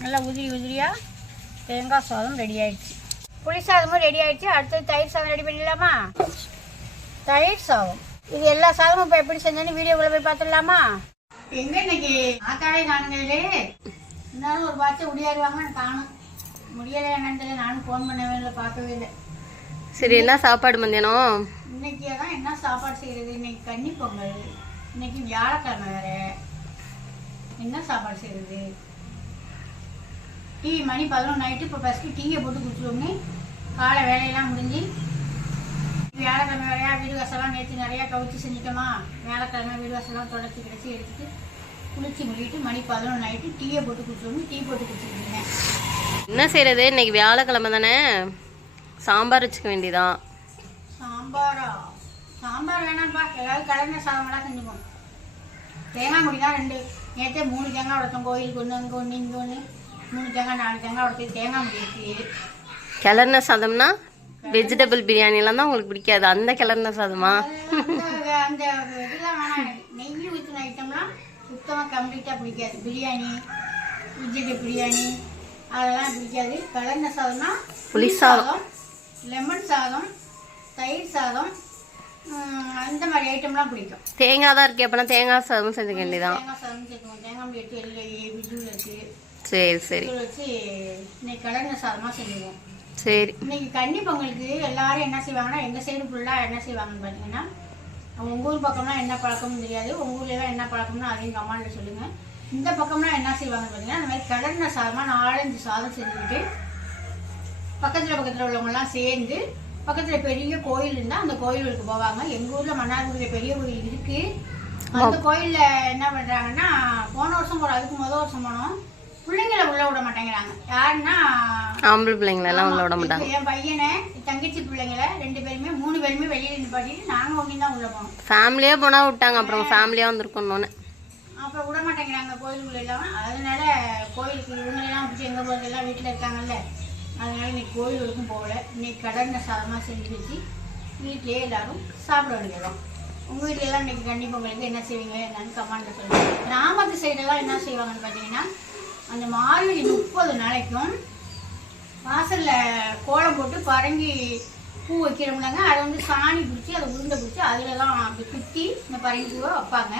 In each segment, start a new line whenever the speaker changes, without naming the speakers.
நல்லா உதிரி உதிரியாக தேங்காய் சாதம் ரெடி ஆயிடுச்சு. புளி சாதமும் ரெடி ஆயிடுச்சு. அடுத்தது தயிர் சாதம் ரெடி பண்ணிடலாமா? தயிர் சாதம். இது எல்லா சாதமும் இப்போ எப்படி செஞ்சேன்னு வீடியோக்குள்ள போய் பார்த்துடலாமா? எங்க இன்னைக்கு? ஆத்தாடே காணுங்களே இருந்தாலும் ஒரு பார்த்து முடியாடுவாங்கன்னு காணும். முடியலை என்னன்னு தெரியல. நானும் ஃபோன் பண்ணவே இல்லை பார்க்கவே இல்லை.
சரி என்ன சாப்பாடு மத்தியானம்?
இன்னைக்கு தான் என்ன சாப்பாடு செய்யறது? இன்னைக்கு கன்னி பொங்கல். இன்னைக்கு வியாழக்கிழமை வேற. என்ன சாப்பாடு செய்யறது? டீ மணி பதினொன்று நைட்டு இப்போ ஃபஸ்ட்டு டீயை போட்டு குடிச்சிடுவோங்க. காலை வேலையெல்லாம் முடிஞ்சு வியாழக்கிழமை வேறையா வீடு வாசலாம் நேற்று நிறையா கவுச்சி செஞ்சுட்டோமா. வியாழக்கிழமை வீடு வாசலாம் தொடச்சி கிடச்சி எடுத்துட்டு குளிச்சு முடிட்டு மணி பதினொன்று நைட்டு டீயை போட்டு குடிச்சிடுவோங்க. டீ போட்டு குடிச்சிருக்கீங்க
என்ன செய்யறது இன்னைக்கு வியாழக்கிழமை தானே. சாம்பார் வச்சுக்க வேண்டியதான்
சாம்பாரா? சாம்பார் வேணாம்ப்பா ஏதாவது கலந்த சாதமெல்லாம் செஞ்சுப்போம். தேங்காய் முடி தான் ரெண்டு. நேற்றே மூணு தேங்காய் உடைச்சோம் கோயிலுக்கு ஒன்று அங்கே ஒன்று இங்கே ஒன்று மூணு தேங்காய் நாலு தேங்காய் உடைச்சி தேங்காய் முடி இருக்கு.
கிளறின சாதம்னா வெஜிடபிள் பிரியாணிலாம் தான் உங்களுக்கு பிடிக்காது. அந்த கிளறின சாதமா?
அந்த இதெல்லாம் வேணாம். எனக்கு. நெய் ஊற்றின ஐட்டம்லாம் சுத்தமாக கம்ப்ளீட்டாக பிடிக்காது. பிரியாணி வெஜிடபிள் பிரியாணி அதெல்லாம் பிடிக்காது. கலந்த சாதம்னா
புளி சாதம்.
லெமன் சாதம் தயிர் சாதம் அந்த மாதிரி ஐட்டம்லாம் பிடிக்கும்.
தேங்காய் தான் இருக்கு. அப்பனா தேங்காய் சாதமும் செஞ்சுக்க வேண்டியதான்
தேங்காய் சாதம் சேர்த்துவோம் தேங்காய் எள்ளு
சரி சரி.
வச்சு இன்னைக்கு கலந்த சாதமாக செஞ்சுருவோம்.
சரி.
இன்னைக்கு கன்னி பொங்கலுக்கு எல்லாரும் என்ன செய்வாங்கன்னா எங்கள் சைடு ஃபுல்லாக என்ன செய்வாங்கன்னு பார்த்தீங்கன்னா உங்கள் ஊர் பக்கம்லாம் என்ன பழக்கம்னு தெரியாது. உங்கள் ஊர்லலாம் என்ன பழக்கம்னு அதையும் கமாண்டில் சொல்லுங்கள் இந்த பக்கம்லாம் என்ன செய்வாங்கன்னு பார்த்தீங்கன்னா இந்த மாதிரி கடலின சாதமாக நாலஞ்சு சாதம் செஞ்சுக்கிட்டு பக்கத்தில் பக்கத்தில் உள்ளவங்கலாம் சேர்ந்து பக்கத்தில் பெரிய கோயில் இருந்தால் அந்த கோயிலுக்கு போவாங்க. எங்கள் ஊரில் மன்னார்குடியில் பெரிய கோயில் இருக்குது அந்த கோயிலில் என்ன பண்ணுறாங்கன்னா போன வருஷம் போகிற அதுக்கு முதல் வருஷம் போனோம். பிள்ளைங்களை உள்ள விட மாட்டேங்கிறாங்க. யாருன்னா
ஆம்பளை பிள்ளைங்களெல்லாம் உள்ள விட மாட்டாங்க.
என் பையனை தங்கச்சி பிள்ளைங்களை ரெண்டு பேருமே மூணு பேருமே வெளியில நிப்பாட்டிட்டு நாங்க ஒண்ணு தான் உள்ள போனோம்.
ஃபேமிலியாக போனால் விட்டாங்க அப்புறம் ஃபேமிலியாக வந்திருக்கணுன்னு
அப்புறம் விட மாட்டேங்கிறாங்க கோயிலுக்குள்ள இல்லாம அதனால கோயிலுக்கு இவங்களெல்லாம் பிடிச்சி எங்க போறது? எல்லாம் வீட்டுல இருக்காங்கல்ல. அதனால இன்னைக்கு கோயிலுக்கும் போகல. இன்னைக்கு கடன சாதமா செஞ்சு வச்சு வீட்லயே எல்லாரும் சாப்பிட வேண்டியதான் உங்க வீட்ல எல்லாம் இன்னைக்கு கன்னி பொங்கலுக்கு என்ன செய்வீங்க? என்னன்னு கமாண்ட்ல சொல்லுங்க. கிராமத்து சைடெல்லாம் என்ன செய்வாங்கன்னு பாத்தீங்கன்னா அந்த மார்கழி முப்பது நாளைக்கும் வாசலில் கோலம் போட்டு பரங்கி பூ வைக்கிறோம்னாங்க அதை வந்து சாணி பிடிச்சி அதை உருண்டை பிடிச்சி அதில் தான் அப்படி குத்தி இந்த பரங்கி பூவை வைப்பாங்க.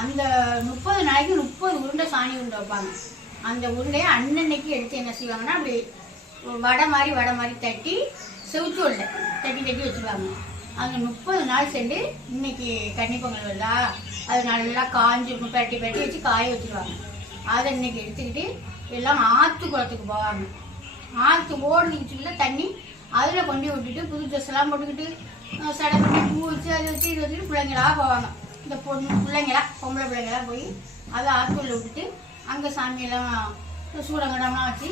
அந்த முப்பது நாளைக்கு முப்பது உருண்டை சாணி உருண்டை வைப்பாங்க. அந்த உருண்டையை அன்னன்னைக்கு எடுத்து என்ன செய்வாங்கன்னா அப்படி வடை மாதிரி வடை மாதிரி தட்டி செவுத்து உருண்டை தட்டி தட்டி வச்சுருவாங்க அந்த முப்பது நாள் சென்று இன்னைக்கு கன்னி பொங்கல் வருதா? அது நல்லா காஞ்சிருக்கும். பெரட்டி பெரட்டி வச்சு காய வச்சுருவாங்க. அதை இன்னைக்கு எடுத்துக்கிட்டு எல்லாம் ஆற்று குளத்துக்கு போவாங்க ஆற்று ஓடுனுச்சுல தண்ணி அதில் கொண்டு விட்டுட்டு புது ட்ரெஸ் எல்லாம் போட்டுக்கிட்டு சடை பண்ணி பூ வச்சு அதை வச்சு இதை வச்சுட்டு பிள்ளைங்களா போவாங்க இந்த பொண்ணு பிள்ளைங்களா பொம்பளை பிள்ளைங்களா போய் அதை ஆற்றுக்குள்ள விட்டுட்டு அங்கே சாமியெல்லாம் சூடங்கடம்லாம் வச்சு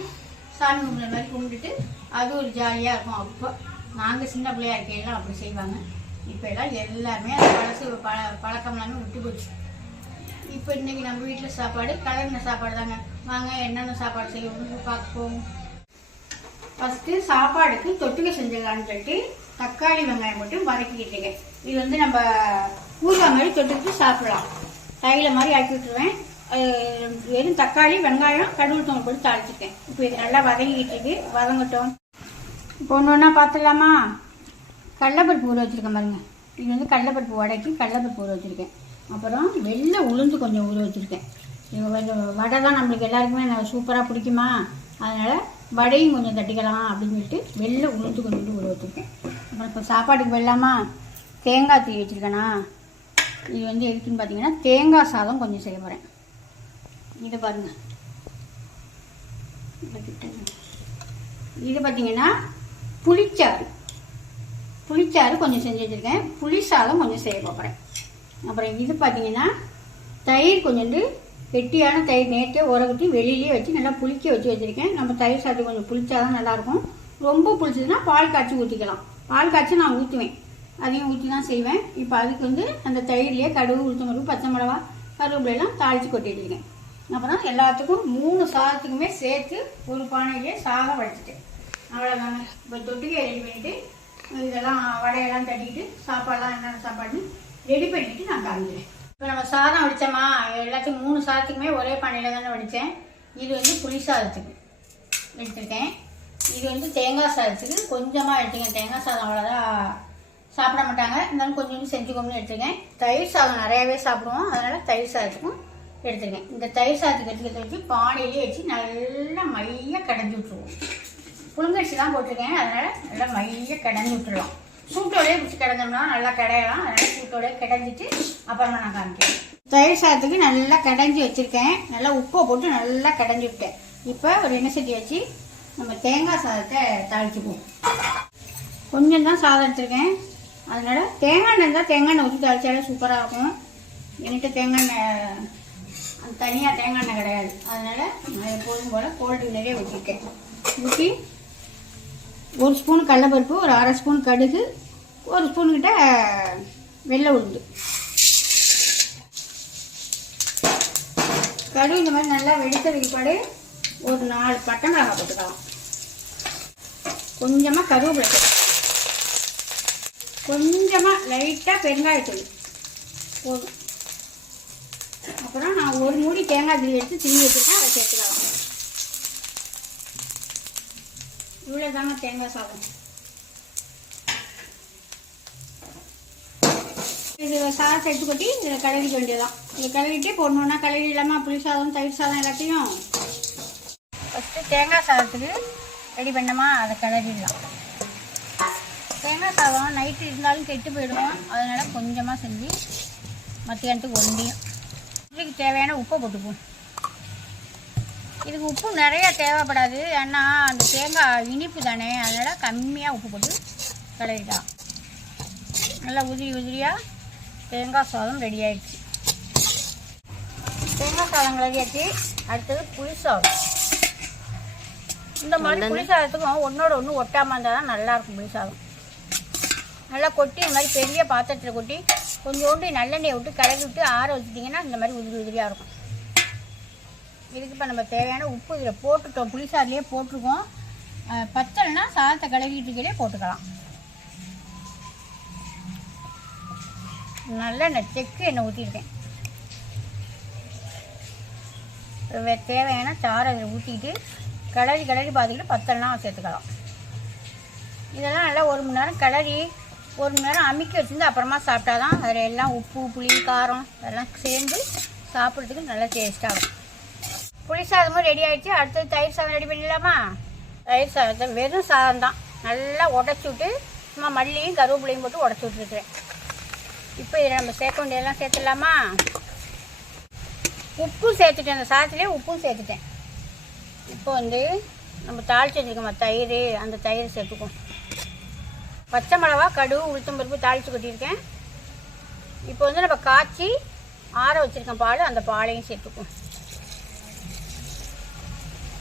சாமி கும்பிட்ற மாதிரி கும்பிட்டுட்டு அது ஒரு ஜாலியாக இருக்கும். அப்போ நாங்கள் சின்ன பிள்ளையா இருக்கையெல்லாம் அப்படி செய்வாங்க. இப்போ எல்லாம் எல்லாமே பழசு பழ பழக்கம் எல்லாமே விட்டு போச்சு. இப்போ இன்னைக்கு நம்ம வீட்டில் சாப்பாடு கலர்ன சாப்பாடு தாங்க. வாங்க என்னென்ன சாப்பாடு செய்யணும்னு பார்ப்போம். ஃபஸ்ட்டு சாப்பாடுக்கு தொட்டுக்க செஞ்சிடலான்னு சொல்லிட்டு தக்காளி வெங்காயம் மட்டும் வதக்கிக்கிட்டு இருக்கேன் இது வந்து நம்ம ஊறுகாய் மாதிரி தொட்டுக்கிட்டு சாப்பிடலாம். தையில மாதிரி ஆக்கி விட்டுருவேன். வெறும் தக்காளி வெங்காயம் கடவுள் தூள் போட்டு தாளிச்சிருக்கேன் இப்போ இது நல்லா வதங்கிக்கிட்டு இருக்கு. வதங்கட்டும். இப்போ ஒன்று ஒன்றா பார்த்துடலாமா? கடலப்பருப்பு ஊற வச்சுருக்கேன் பாருங்க. இது வந்து கடலப்பருப்பு உடைக்கி கடலப்பருப்பு ஊற வச்சுருக்கேன். அப்புறம் வெள்ளை உளுந்து கொஞ்சம் ஊற வச்சுருக்கேன். இது வந்து வடை தான் நம்மளுக்கு எல்லாருக்குமே நல்லா சூப்பராக பிடிக்குமா? அதனால் வடையும் கொஞ்சம் தட்டிக்கலாம் அப்படின்னு சொல்லிட்டு வெள்ளை உளுந்து கொஞ்சம் ஊற வச்சுருக்கேன். அப்புறம் இப்போ சாப்பாட்டுக்கு வெள்ளாமா தேங்காய் தீ வச்சுருக்கேனா? இது வந்து எதுக்குன்னு பார்த்தீங்கன்னா தேங்காய் சாதம் கொஞ்சம் செய்ய போகிறேன் இதை பாருங்கள் இது பார்த்தீங்கன்னா புளிச்சாறு. புளிச்சாறு கொஞ்சம் செஞ்சு வச்சுருக்கேன். புளி சாதம் கொஞ்சம் செய்ய போகிறேன் அப்புறம் இது பார்த்தீங்கன்னா தயிர் கொஞ்சோண்டு கெட்டியான தயிர் நேற்றே உரகுத்தி வெளியிலேயே வச்சு நல்லா புளிக்க வச்சு வச்சுருக்கேன். நம்ம தயிர் சாதம் கொஞ்சம் புளிச்சாதான் நல்லாயிருக்கும். ரொம்ப புளிச்சதுன்னா பால் காய்ச்சி ஊற்றிக்கலாம் பால் காய்ச்சி நான் ஊற்றுவேன் அதையும் ஊற்றி தான் செய்வேன். இப்போ அதுக்கு வந்து அந்த தயிர்லேயே கடுகு உளுத்தம்பருப்பு பச்சை மிளகா கருவேப்பிலையெல்லாம் தாளித்து கொட்டிட்டுருக்கேன் அப்புறம் எல்லாத்துக்கும் மூணு சாதத்துக்குமே சேர்த்து ஒரு பானையிலே சாதம் வடிச்சிட்டேன். அவ்வளோதாங்க இப்போ தொட்டுக்கே ரெடி பண்ணிவிட்டு இதெல்லாம் வடையெல்லாம் தட்டிக்கிட்டு சாப்பாடெல்லாம் என்னென்ன சாப்பாடுன்னு ரெடி பண்ணிட்டு நான் காமிக்கிறேன் இப்போ நம்ம சாதம் வடித்தோமா எல்லாத்துக்கும் மூணு சாதத்துக்குமே ஒரே பானையில் தானே வடித்தேன் இது வந்து புளி சாதத்துக்கு எடுத்துருக்கேன். இது வந்து தேங்காய் சாதத்துக்கு கொஞ்சமாக எடுத்துக்கேன் தேங்காய் சாதம் அவ்வளோதான் சாப்பிட மாட்டாங்க. இருந்தாலும் கொஞ்சம் செஞ்சுக்கோம்னு எடுத்துருக்கேன். தயிர் சாதம் நிறையாவே சாப்பிடுவோம். அதனால் தயிர் சாதத்துக்கும் எடுத்துருக்கேன். இந்த தயிர் சாதத்துக்கு எடுத்துக்கிறத வச்சு பானையிலே வச்சு நல்லா மைய கடைஞ்சி விட்ருவோம் புழுங்கரிசி தான் போட்டிருக்கேன். அதனால் நல்லா மையாக கடைஞ்சி விட்டுருலாம் சூட்டோடய பிடிச்சி கிடந்தோம்னா நல்லா கிடையலாம். அதனால் சூட்டோடய கிடஞ்சிட்டு அப்புறமா நான் காமிக்கிறேன். தயிர் சாதத்துக்கு நல்லா கடைஞ்சி வச்சுருக்கேன். நல்லா உப்பை போட்டு நல்லா கடைஞ்சி விட்டேன். இப்போ ஒரு எண்ணெய் வச்சு நம்ம தேங்காய் சாதத்தை தாளிச்சுப்போம். கொஞ்சம் தான் சாதம் வச்சுருக்கேன் அதனால் தேங்காய் எண்ணெய் இருந்தால் தேங்காய் எண்ணெய் ஊற்றி தாளிச்சாலே சூப்பராக இருக்கும். என்கிட்ட தேங்காய் எண்ணெய் தனியாக தேங்காய் எண்ணெய் கிடையாது. அதனால் நான் எப்போதும் போல் கோல்டு நிறைய வச்சுருக்கேன். ஊற்றி ஒரு ஸ்பூன் கடலைப்பருப்பு ஒரு அரை ஸ்பூன் கடுகு ஒரு ஸ்பூன்கிட்ட வெள்ளை உளுந்து. கடுகு இந்த மாதிரி நல்லா வெடித்த வெளிப்பாடு ஒரு நாலு பட்டை மிளகாய் போட்டுக்கலாம். கொஞ்சமாக கருவேப்பிலை கொஞ்சமாக லைட்டாக பெருங்காயத்தூள் போதும். அப்புறம் நான் ஒரு மூடி தேங்காய் திரி எடுத்து திரும்பி வச்சுருக்கேன் அதை சேர்த்துக்கலாம். இவ்வளோ தாங்க தேங்காய் சாதம். இது சாதத்தை எடுத்து கொட்டி இதில் கழுவிக்க வேண்டியதான் இது கலரிட்டே போடணுன்னா கழுவி இல்லாமல் புளி சாதம் தயிர் சாதம் எல்லாத்தையும் ஃபஸ்ட்டு தேங்காய் சாதத்துக்கு ரெடி பண்ணமா? அதை கழுவிடலாம். தேங்காய் சாதம் நைட்டு இருந்தாலும் கெட்டு போயிடுவோம் அதனால் கொஞ்சமாக செஞ்சு மத்தியானத்துக்கு ஒண்டியும் இதுக்கு தேவையான உப்பை போட்டுப்போம் இதுக்கு உப்பு நிறையா தேவைப்படாது. ஏன்னா அந்த தேங்காய் இனிப்பு தானே. அதனால் கம்மியாக உப்பு போட்டு கிளறிடலாம் நல்லா உதிரி உதிரியாக தேங்காய் சாதம் ரெடி ஆயிடுச்சு. தேங்காய் சாதம் கிளறியாச்சு அடுத்தது புளி சாதம். இந்த மாதிரி புளி சாதத்துக்கும் ஒன்றோட ஒன்று ஒட்டாமல் இருந்தால் தான் நல்லாயிருக்கும் புளி சாதம். நல்லா கொட்டி இந்த மாதிரி பெரிய பாத்திரத்தில் கொட்டி கொஞ்சோண்டு நல்லெண்ணெயை விட்டு கிளறி விட்டு ஆற வச்சுட்டிங்கன்னா இந்த மாதிரி உதிரி உதிரியாக இருக்கும். இதுக்கு இப்போ நம்ம தேவையான உப்பு இதில் போட்டுட்டோம். புளி போட்டிருக்கோம். அஹ் சாதத்தை கழுவிட்டுக்கிட்டே போட்டுக்கலாம். நல்லெண்ணெய் செக்கு எண்ணெய் ஊற்றிருக்கேன் வே- தேவையான சாறை அதில் ஊற்றிட்டு கிளறி கிளறி பார்த்துக்கிட்டு பத்தலைனா சேர்த்துக்கலாம். இதெல்லாம் நல்லா ஒரு மணி நேரம் கிளறி ஒரு மணி நேரம் அமுக்கி வச்சுருந்து அப்புறமா சாப்பிட்டா தான் அதில் எல்லாம் உப்பு புளி காரம் இதெல்லாம் சேர்ந்து சாப்பிட்றதுக்கு நல்லா டேஸ்ட்டாக இருக்கும் புளி சாதமும் ரெடி ஆகிடுச்சு அடுத்தது தயிர் சாதம் ரெடி பண்ணிடலாமா? தயிர் சாதத்தை வெறும் சாதம் தான். நல்லா உடச்சி விட்டு சும்மா மல்லியும் கருவேப்பிலையும் போட்டு உடச்சி விட்ருக்குறேன் இப்போ இதை நம்ம சேர்க்க வேண்டியதெல்லாம் சேர்த்துடலாமா? உப்பும் சேர்த்துட்டேன். அந்த சாதத்துலேயே உப்பும் சேர்த்துட்டேன். இப்போ வந்து நம்ம தாளிச்சு வச்சுருக்கோம் தயிர். அந்த தயிர் சேர்த்துக்குவோம். பச்சை மிளகா கடுகு உளுத்தம் பருப்பு தாளித்து கொட்டியிருக்கேன். இப்போ வந்து நம்ம காய்ச்சி ஆற வச்சுருக்கேன் பால் அந்த பாலையும் சேர்த்துக்குவோம்.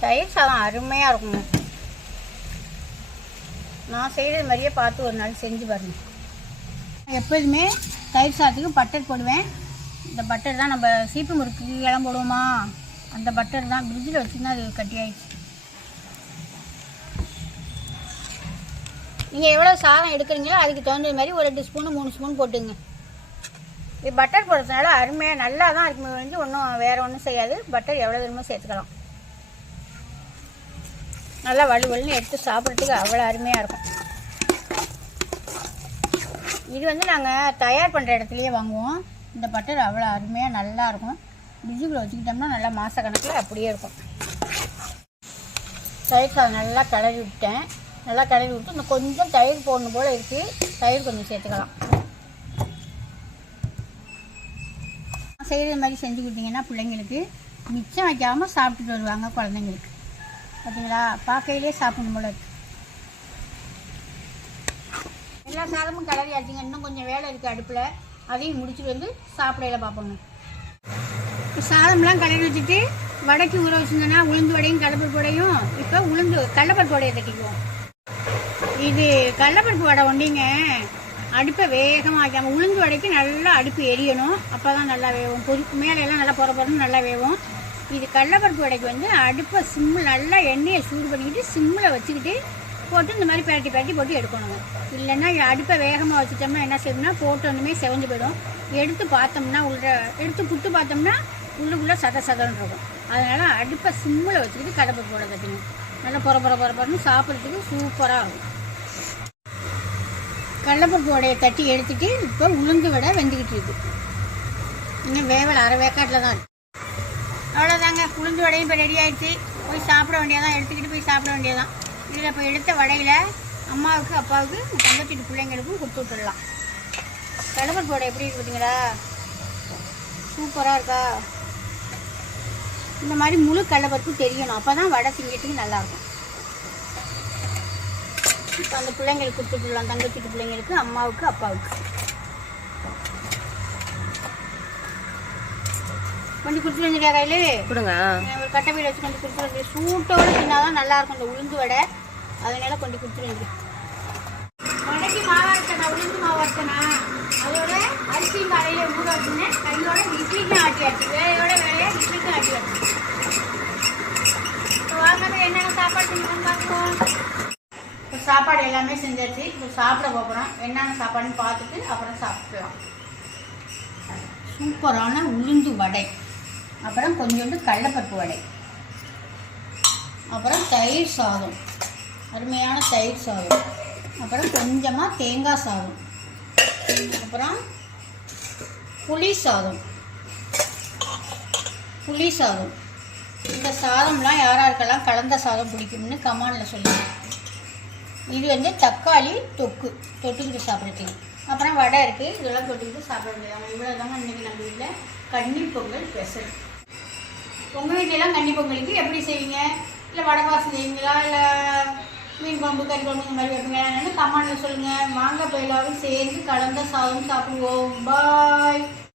தயிர் சாதம் அருமையாக இருக்குங்க. நான் செய்கிறது மாதிரியே பார்த்து ஒரு நாள் செஞ்சு பாருங்க. எப்போதுமே தயிர் சாதத்துக்கு பட்டர் போடுவேன். இந்த பட்டர் தான் நம்ம சீப்பு முறுக்கு இடம் போடுவோமா? அந்த பட்டர் தான் ஃப்ரிட்ஜில் வச்சுருந்தா அது கட்டி ஆயிடுச்சு நீங்கள் எவ்வளோ சாதம் எடுக்கிறீங்களோ அதுக்கு தகுந்த மாதிரி ஒரு ரெண்டு ஸ்பூனு மூணு ஸ்பூன் போட்டுங்க. இது பட்டர் போடுறதுனால அருமையாக நல்லா தான் இருக்குமே வந்து ஒன்றும் வேறு ஒன்றும் செய்யாது. பட்டர் எவ்வளோ வேணுமோ சேர்த்துக்கலாம். நல்லா வலுவலுன்னு எடுத்து சாப்பிட்றதுக்கு அவ்வளோ அருமையாக இருக்கும். இது வந்து நாங்கள் தயார் பண்ணுற இடத்துலையே வாங்குவோம். இந்த பட்டர் அவ்வளோ அருமையாக நல்லா இருக்கும். வச்சுக்கிட்டோம்னா நல்லா மாத கணக்கில் அப்படியே இருக்கும். தயிர் சாதம் நல்லா கிளறி விட்டேன் நல்லா கிளறி விட்டு இன்னும் கொஞ்சம் தயிர் போடணும் போல் இருக்குது தயிர் கொஞ்சம் சேர்த்துக்கலாம். செய்கிற மாதிரி செஞ்சு கொடுத்தீங்கன்னா பிள்ளைங்களுக்கு மிச்சம் வைக்காமல் சாப்பிட்டுட்டு வருவாங்க குழந்தைங்களுக்கு. பார்த்தீங்களா பார்க்கையிலே சாப்பிடணும் போல இருக்கு. எல்லா சாதமும் கிளறி ஆச்சுங்க இன்னும் கொஞ்சம் வேலை இருக்குது அடுப்பில். அதையும் முடிச்சுட்டு வந்து சாப்பிடையில பார்ப்போங்க. இப்போ சாதம்லாம் கிளறி வச்சுட்டு வடைக்கு ஊற வச்சுருந்தோன்னா உளுந்து வடையும் கடலப்பருப்பு வடையும் இப்போ உளுந்து கடலப்பருப்பு வடையை தட்டிக்குவோம். இது கடலப்பருப்பு வடை ஒண்டிங்க. அடுப்பை வேகமாக வைக்காமல் உளுந்து வடைக்கு நல்லா அடுப்பு எரியணும். அப்போ தான் நல்லா வேகும் பொரி மேலையெல்லாம் நல்லா பொற பொறன்னு நல்லா வேகும் இது கடலப்பருப்பு வடைக்கு வந்து அடுப்பை சிம்மில் நல்லா எண்ணெயை சூடு பண்ணிக்கிட்டு சிம்மில் வச்சுக்கிட்டு போட்டு இந்த மாதிரி பிரட்டி பிரட்டி போட்டு எடுக்கணுங்க. இல்லைன்னா அடுப்பை வேகமாக வச்சுட்டோம்னா என்ன செய்யணும்னா போட்டு ஒன்றுமே செவந்து போயிடும். எடுத்து பார்த்தோம்னா உள்ள எடுத்து புட்டு பார்த்தோம்னா உள்ளுக்குள்ளே சத சதன்னு இருக்கும். அதனால் அடுப்பை சிம்மில் வச்சுக்கிட்டு கடப்பை போட கட்டணும் நல்லா புற புற பொற சாப்பிட்றதுக்கு சூப்பராக இருக்கும். கடலப்பருப்பு உடையை தட்டி எடுத்துகிட்டு இப்போ உளுந்து விட வெந்துக்கிட்டு இருக்கு. இன்னும் வேவல் அரை வேக்காட்டில் தான் இருக்குது அவ்வளோதாங்க உளுந்து வடையும் இப்போ ரெடி ஆகிடுச்சு போய் சாப்பிட வேண்டியதான் எடுத்துக்கிட்டு போய் சாப்பிட வேண்டியதான் இதில் இப்போ எடுத்த வடையில் அம்மாவுக்கு அப்பாவுக்கு தங்கச்சிட்டு பிள்ளைங்களுக்கும் கொடுத்து விட்டுடலாம். கடலைப்பருப்பு போட எப்படி இருக்கு பார்த்தீங்களா சூப்பராக இருக்கா? இந்த மாதிரி முழு கடலைப்பருப்பு தெரியணும். அப்போ தான் வடை திங்கிறதுக்கு நல்லாயிருக்கும். இப்போ அந்த பிள்ளைங்களுக்கு கொடுத்துட்டுலாம் தங்கச்சிட்டு பிள்ளைங்களுக்கு அம்மாவுக்கு அப்பாவுக்கு. கொஞ்சம் கொடுத்துட்டு வந்துருக்கா கையிலே
கொடுங்க.
ஒரு கட்டை வீடு வச்சு கொஞ்சம் கொடுத்துட்டு வந்து சூட்டோட தின்னாதான் நல்லா இருக்கும் இந்த உளுந்து வடை. அதனால கொஞ்சம் கொடுத்துட்டு வந்து வடைக்கு மாவு அரைச்சனா உளுந்து மாவு அரைச்சனா அதோட அரிசி காலையில ஊற வச்சுனேன் கையோட இட்லிக்கும் ஆட்டியாச்சு வேலையோட வேலையா இட்லிக்கும் ஆட்டியாச்சு இப்போ வாங்க என்னென்ன சாப்பாடு செஞ்சோம்னு பார்ப்போம். இப்போ சாப்பாடு எல்லாமே செஞ்சாச்சு. இப்போ சாப்பிட போகிறோம் என்னென்ன சாப்பாடுன்னு பார்த்துட்டு அப்புறம் சாப்பிடலாம் சூப்பரான உளுந்து வடை. அப்புறம் கொஞ்சோண்டு கடலைப்பருப்பு வடை. அப்புறம் தயிர் சாதம். அருமையான தயிர் சாதம். அப்புறம் கொஞ்சமாக தேங்காய் சாதம். அப்புறம் புளி சாதம். புளி சாதம். இந்த சாதம்லாம் யாராருக்கெல்லாம் கலந்த சாதம் பிடிக்கும்னு கமானில் சொல்லுங்கள் இது வந்து தக்காளி தொக்கு தொட்டுக்கிட்டு சாப்பிட்றதுக்கு. அப்புறம் வடை இருக்குது இதெல்லாம் தொட்டுக்கிட்டு சாப்பிட முடியாது இவ்வளோ தாங்க இன்றைக்கி நம்ம வீட்டில் கண்ணீர் பொங்கல் ஸ்பெஷல். உங்கள் வீட்டிலலாம் கண்டி பொங்கலுக்கு எப்படி செய்வீங்க? இல்லை வடை செய்வீங்களா? இல்லை மீன் குழம்பு கறி குழம்பு இந்த மாதிரி வைப்பீங்களான்னு கமெண்டில் சொல்லுங்கள் மாங்காய் பயிலாவும் எல்லாரும் சேர்ந்து கலந்த சாதம் சாப்பிடுவோம். பாய்